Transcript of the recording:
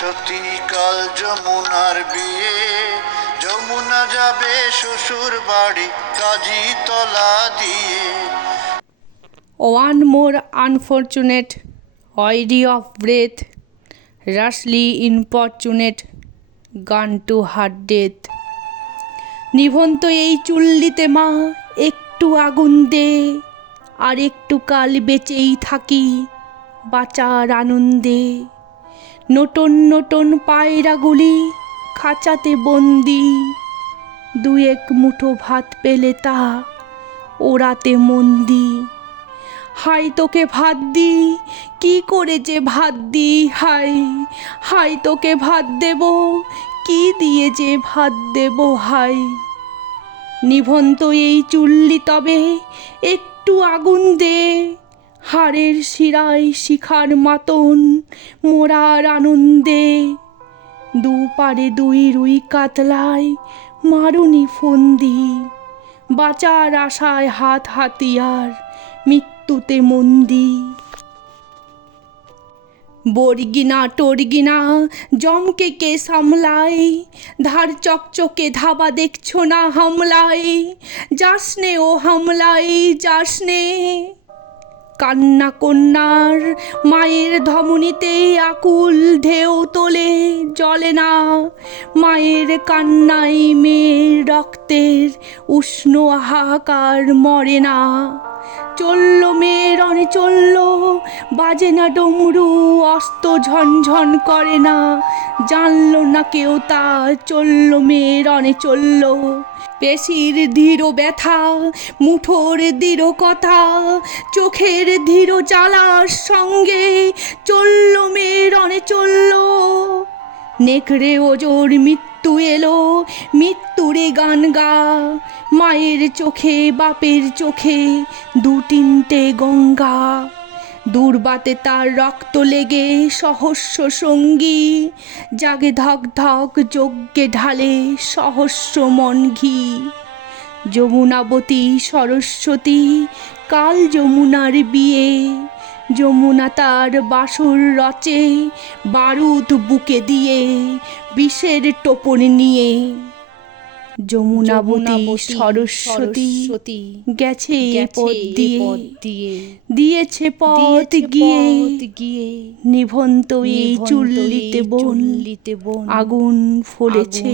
সরস্বতী কাল যমুনার বিয়ে, যমুনা যাবে শ্বশুর বাড়ি কাজী তলা দিয়ে। One more unfortunate idea of breath, rashly importunate, gone to her death. নিভন্ত এই চুল্লিতে মা একটু আগুন দে, আর একটু কাল বেঁচেই থাকি বাঁচার আনন্দে। নতুন নতুন পায়রাগুলি খাঁচাতে বন্দি, দু এক মুঠো ভাত পেলে তা ওরাতে মন্দি। হাই তোকে ভাত দি, কি করে যে ভাত দি, হাই হাই তোকে ভাত দেব, কি দিয়ে যে ভাত দেব হাই। নিভন্ত এই চুল্লি তবে একটু আগুন দে, হাড়ের শিরায় শিখার মাতন মোরার আনন্দে। দুপারে দুই রুই কাতলায় মারুনি ফন্দি, বাঁচার আশায় হাত হাতিয়ার মৃত্যুতে মন্দি। বর্গিনা টর্গিনা জমকে কে সামলায়, ধার চকচকে ধাবা দেখছো না হামলায়, যাসনে ও হামলায় যাসনে। কান্না কন্যার মায়ের ধমনীতে আকুল ঢেউ তোলে, জ্বলে না মায়ের কান্নায় মেয়ের রক্তের উষ্ণ হাহাকার মরে না। চলল মেয়ের রণে চলল, বাজে না ডমরু, অস্ত ঝনঝন করে না, জানল না কেউ তা। চলল মেয়ের রণে চলল, পেশির ধীর ব্যথা, মুঠোর দৃঢ় কথা, চোখের ধীর জ্বালার সঙ্গে চলল মেয়ের রণে চলল। নেকড়ে ওজোর মৃত্যু এলো, মৃত্যুরে গান গা, মায়ের চোখে বাপের চোখে দু তিনটে গঙ্গা। দুর্বাতে তার রক্ত লেগে সহস্র সঙ্গী, জাগে ধক ধক যজ্ঞে ঢালে সহস্র মন ঘি। যমুনাবতী সরস্বতী কাল যমুনার বিয়ে, যমুনা তার বাসর রচে বারুদ বুকে দিয়ে, বিষের টোপন নিয়ে। যমুনাবতী সরস্বতী গেছে এ পথ দিয়ে, দিয়েছে পথ গিয়ে। নিভন্ত এই চুল্লিতে বোন আগুন ফলেছে।